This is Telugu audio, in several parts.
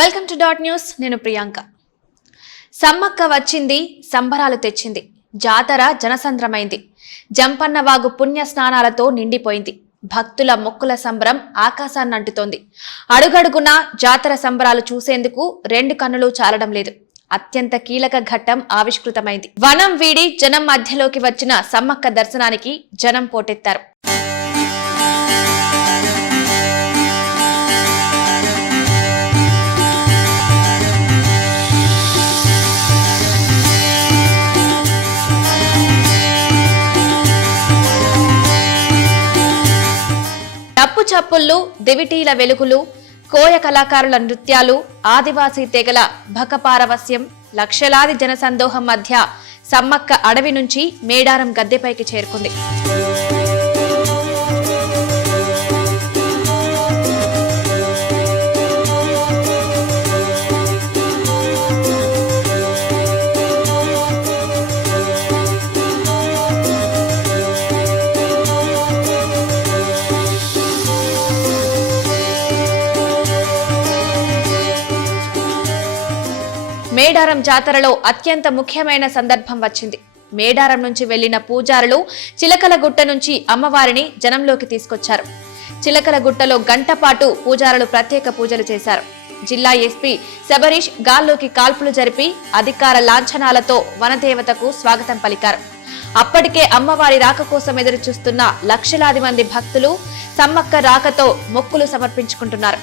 వెల్కమ్ టు డాట్ న్యూస్ నేను ప్రియాంక. సమ్మక్క వచ్చింది సంబరాలు తెచ్చింది. జాతర జనసంద్రమైంది. జంపన్నవాగు పుణ్య స్నానాలతో నిండిపోయింది. భక్తుల మొక్కుల సంబరం ఆకాశాన్ని అంటుతోంది. అడుగడుగునా జాతర సంబరాలు చూసేందుకు రెండు కన్నులు చాలడం లేదు. అత్యంత కీలక ఘట్టం ఆవిష్కృతమైంది. వనం వీడి జనం మధ్యలోకి వచ్చిన సమ్మక్క దర్శనానికి జనం పోటెత్తారు. చప్పు చప్పుళ్ళు దివిటీల వెలుగులు కోయ కళాకారుల నృత్యాలు ఆదివాసీ తెగల భకపారవస్యం లక్షలాది జనసందోహం మధ్య సమ్మక్క అడవి నుంచి మేడారం గద్దెపైకి చేరుకుంది. మేడారం జాతరలో అత్యంత ముఖ్యమైన సందర్భం వచ్చింది. మేడారం నుంచి వెళ్ళిన పూజారులు చిలకల గుట్ట నుంచి అమ్మవారిని జనంలోకి తీసుకొచ్చారు. చిలకల గుట్టలో గంట పాటు పూజారులు ప్రత్యేక పూజలు చేశారు. జిల్లా ఎస్పీ శబరీష్ గాల్లోకి కాల్పులు జరిపి అధికార లాంఛనాలతో వనదేవతకు స్వాగతం పలికారు. అప్పటికే అమ్మవారి రాక కోసం ఎదురు చూస్తున్న లక్షలాది మంది భక్తులు సమ్మక్క రాకతో మొక్కులు సమర్పించుకుంటున్నారు.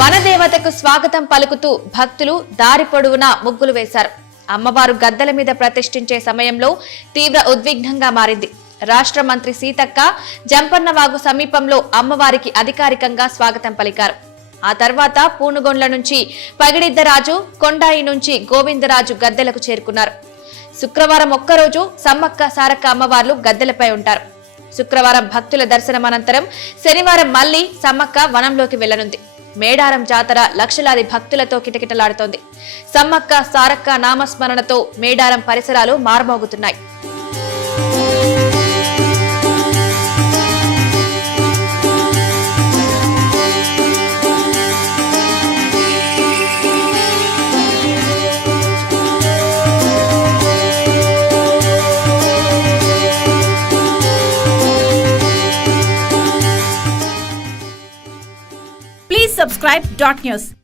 వనదేవతకు స్వాగతం పలుకుతూ భక్తులు దారి పొడవునా ముగ్గులు వేశారు. అమ్మవారు గద్దెల మీద ప్రతిష్ఠించే సమయంలో తీవ్ర ఉద్విగ్నంగా మారింది. రాష్ట్ర మంత్రి సీతక్క జంపన్నవాగు సమీపంలో అమ్మవారికి అధికారికంగా స్వాగతం పలికారు. ఆ తర్వాత పూనుగొండ్ల నుంచి పగిడిద్దరాజు కొండాయి నుంచి గోవిందరాజు గద్దెలకు చేరుకున్నారు. శుక్రవారం ఒక్కరోజు సమ్మక్క సారక్క అమ్మవార్లు గద్దెలపై ఉంటారు. శుక్రవారం భక్తుల దర్శనం అనంతరం శనివారం మళ్ళీ సమ్మక్క వనంలోకి వెళ్ళనుంది మేడారం జాతర లక్షలాది భక్తులతో కిటకిటలాడుతోంది. సమ్మక్క సారక్క నామస్మరణతో మేడారం పరిసరాలు మారుమోగుతున్నాయి. Subscribe dot news